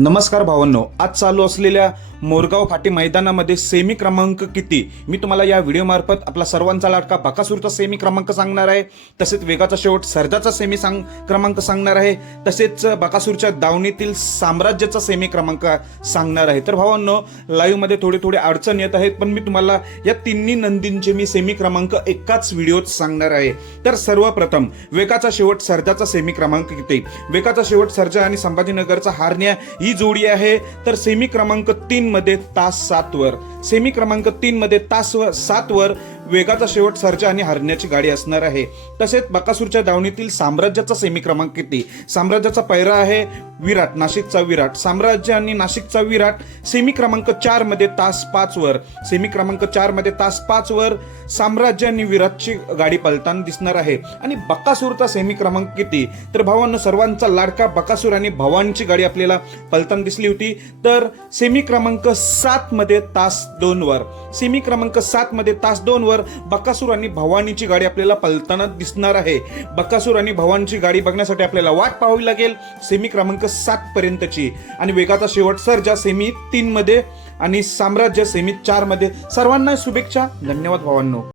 नमस्कार भावांनो आज चालू असलेल्या मोरगाव फाटी मैदानामध्ये सेमी क्रमांक किती? मी तुम्हाला या व्हिडिओमार्फत आपला सर्वांचा लाडका बकासूरचा सेमी क्रमांक सांगणार आहे. तसेच वेगाचा शेवट सरदाचा सेमी सांग क्रमांक सांगणार आहे. तसेच बकासूरच्या दावणीतील साम्राज्याचा सेमी क्रमांक सांगणार आहे. तर भावांनो लाईव्हमध्ये थोडे थोडे अडचण येत आहेत पण मी तुम्हाला या तिन्ही नंदींचे मी सेमी क्रमांक एकाच व्हिडिओत सांगणार आहे. तर सर्वप्रथम वेगाचा शेवट सरदाचा सेमी क्रमांक किती? वेगाचा शेवट सरजा आणि संभाजीनगरचा हारण्या ही जोडी आहे तर सेमी क्रमांक तीन मध्ये तास सात वर. सेमी क्रमांक तीन मध्ये तास सात वर वेगाचा शेवट सरच्या आणि हरण्याची गाडी असणार आहे. तसेच बकासूरच्या दावणीतील साम्राज्याचा सेमी क्रमांक किती? साम्राज्याचा पैरा आहे विराट नाशिकचा विराट. साम्राज्य आणि नाशिकचा विराट सेमी क्रमांक चारमध्ये तास पाच वर. सेमी क्रमांक चारमध्ये तास पाच वर साम्राज्य आणि विराटची गाडी पलताना दिसणार आहे. आणि बकासूरचा सेमी क्रमांक किती? तर भावांनो सर्वांचा लाडका बकासूर आणि भवानीची गाडी आपल्याला पलताना दिसली होती. तर सेमी क्रमांक सात मध्ये तास दोन वर. सेमी क्रमांक सात मध्ये तास दोन वर बकासूर आणि भवानीची गाडी आपल्याला पलताना दिसणार आहे. बकासूर आणि भवानीची गाडी बघण्यासाठी आपल्याला वाट पाहावी लागेल. सेमी क्रमांक सात पर्यंतची. आणि वेगाचा शेवट सर्जा सेमी तीन मध्ये आणि साम्राज्य सेमी चारमध्ये सर्वांना शुभेच्छा. धन्यवाद भावांनो.